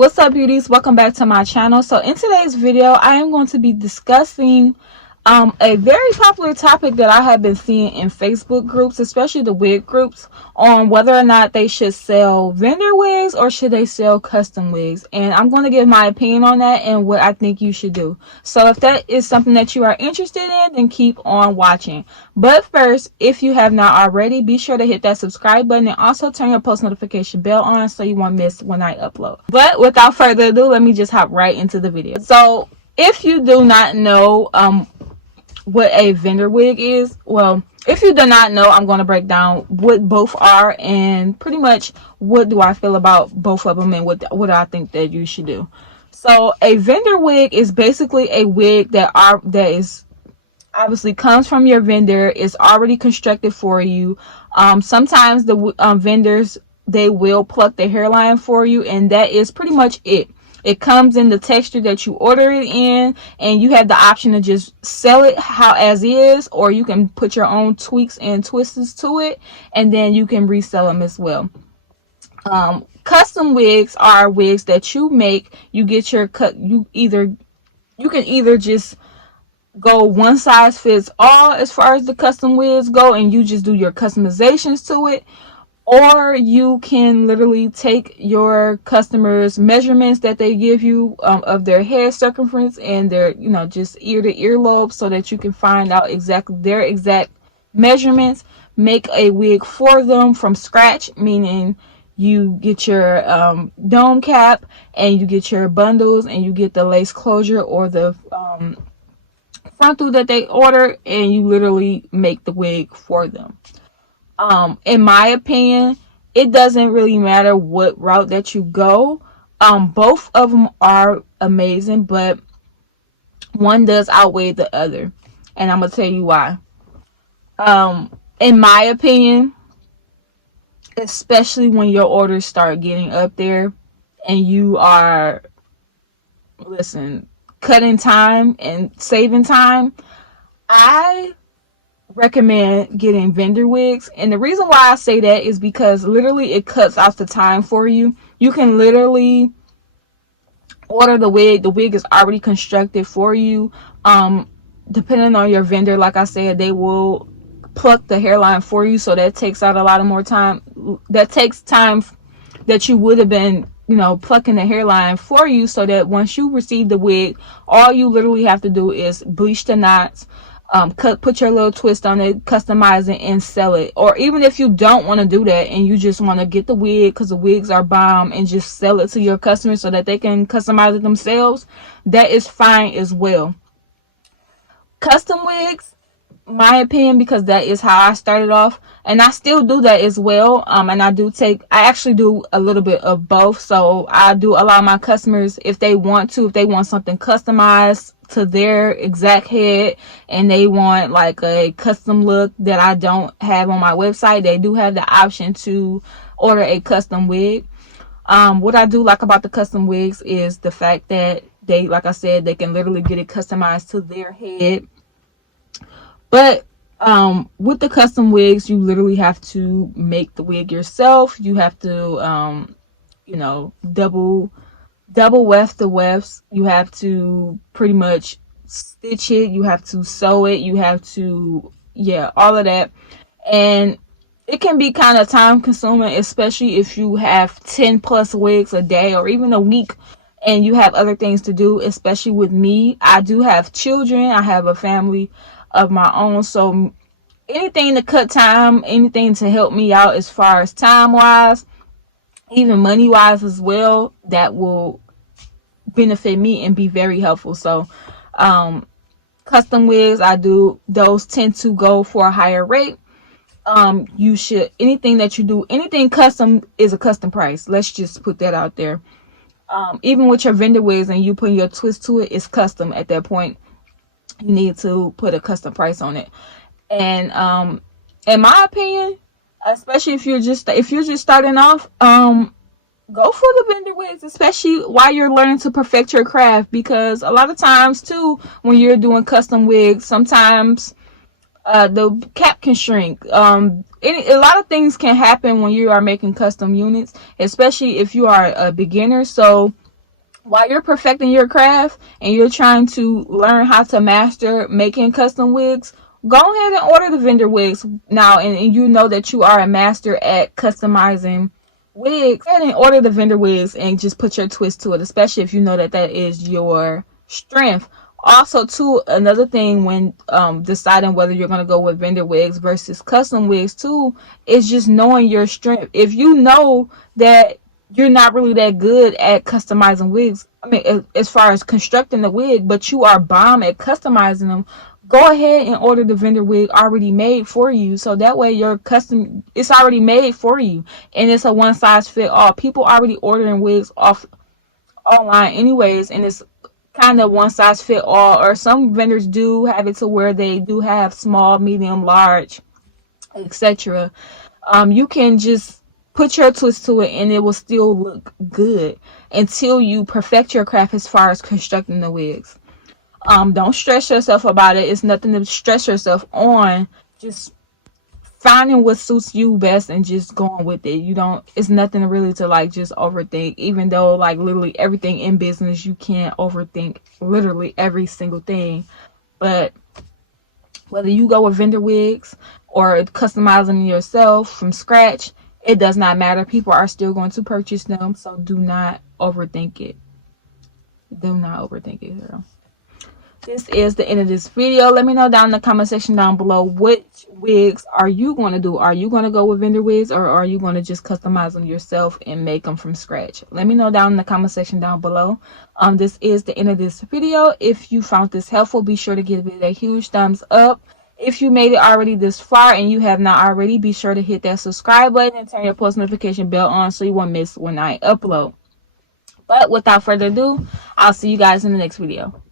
What's up, beauties? Welcome back to my channel. So in today's video, I am going to be discussing a very popular topic that I have been seeing in Facebook groups, especially the wig groups, on whether or not they should sell vendor wigs or should they sell custom wigs. And I'm going to give my opinion on that and what I think you should do. So if that is something that you are interested in, then keep on watching. But first, if you have not already, be sure to hit that subscribe button and also turn your post notification bell on so you won't miss when I upload. But without further ado, let me just hop right into the video. So if you do not know what a vendor wig is, well, if you do not know, I'm going to break down what both are and pretty much what do I feel about both of them and what I think that you should do. So a vendor wig is basically a wig that is obviously comes from your vendor, is already constructed for you. Sometimes the vendors, they will pluck the hairline for you, and that is pretty much it. It comes in the texture that you order it in, and you have the option to just sell it how as is, or you can put your own tweaks and twists to it, and then you can resell them as well. Custom wigs are wigs that you make. You get your cut. You can either just go one size fits all as far as the custom wigs go, and you just do your customizations to it. Or you can literally take your customers' measurements that they give you of their head circumference and their, just ear to earlobe, so that you can find out exactly their exact measurements. Make a wig for them from scratch, meaning you get your dome cap and you get your bundles and you get the lace closure or the frontal that they order, and you literally make the wig for them. In my opinion, it doesn't really matter what route that you go. Both of them are amazing, but one does outweigh the other, and I'm gonna tell you why. In my opinion, especially when your orders start getting up there and you are, cutting time and saving time, I recommend getting vendor wigs. And the reason why I say that is because literally it cuts off the time for you. You can literally order the wig is already constructed for you. Depending on your vendor, like I said, they will pluck the hairline for you, so that takes out a lot of more time. That takes time that you would have been plucking the hairline for you, so that once you receive the wig, all you literally have to do is bleach the knots, put your little twist on it, customize it, and sell it. Or even if you don't want to do that and you just want to get the wig because the wigs are bomb and just sell it to your customers so that they can customize it themselves, that is fine as well. Custom wigs, my opinion, because that is how I started off, and I still do that as well. And I actually do a little bit of both. So I do allow my customers, if they want something customized to their exact head and they want like a custom look that I don't have on my website, they do have the option to order a custom wig. What I do like about the custom wigs is the fact that they, like I said, they can literally get it customized to their head. But with the custom wigs, you literally have to make the wig yourself. You have to double weft the wefts. You have to pretty much stitch it. You have to sew it. You have to, all of that. And it can be kind of time consuming, especially if you have 10 plus wigs a day or even a week and you have other things to do. Especially with me, I do have children. I have a family of my own, so anything to cut time, anything to help me out as far as time wise, even money wise as well, that will benefit me and be very helpful. So custom wigs, those tend to go for a higher rate. Anything that you do, anything custom is a custom price. Let's just put that out there. Even with your vendor wigs and you putting your twist to it, it's custom at that point. You need to put a custom price on it. And in my opinion, especially if you're just starting off, go for the vendor wigs, especially while you're learning to perfect your craft, because a lot of times too, when you're doing custom wigs, sometimes the cap can shrink. A lot of things can happen when you are making custom units, especially if you are a beginner. So while you're perfecting your craft and you're trying to learn how to master making custom wigs, go ahead and order the vendor wigs now, and you know that you are a master at customizing wigs. Go ahead and order the vendor wigs and just put your twist to it, especially if you know that that is your strength. Also, too, another thing when deciding whether you're going to go with vendor wigs versus custom wigs too is just knowing your strength. If you know that you're not really that good at customizing wigs, I mean, as far as constructing the wig, but you are bomb at customizing them, go ahead and order the vendor wig already made for you. So that way your custom, it's already made for you, and it's a one size fit all. People already ordering wigs off online anyways, and it's kind of one size fit all. Or some vendors do have it to where they do have small, medium, large, etc. You can just put your twist to it and it will still look good until you perfect your craft as far as constructing the wigs. Don't stress yourself about it. It's nothing to stress yourself on. Just finding what suits you best and just going with it. You don't, it's nothing really to like just overthink, even though like literally everything in business you can't overthink literally every single thing. But whether you go with vendor wigs or customizing yourself from scratch, it does not matter. People are still going to purchase them, so do not overthink it. Do not overthink it, girl. This is the end of this video. Let me know down in the comment section down below, which wigs are you going to do? Are you going to go with vendor wigs, or are you going to just customize them yourself and make them from scratch? Let me know down in the comment section down below. This is the end of this video. If you found this helpful, be sure to give it a huge thumbs up. If you made it already this far and you have not already, be sure to hit that subscribe button and turn your post notification bell on so you won't miss when I upload. But without further ado, I'll see you guys in the next video.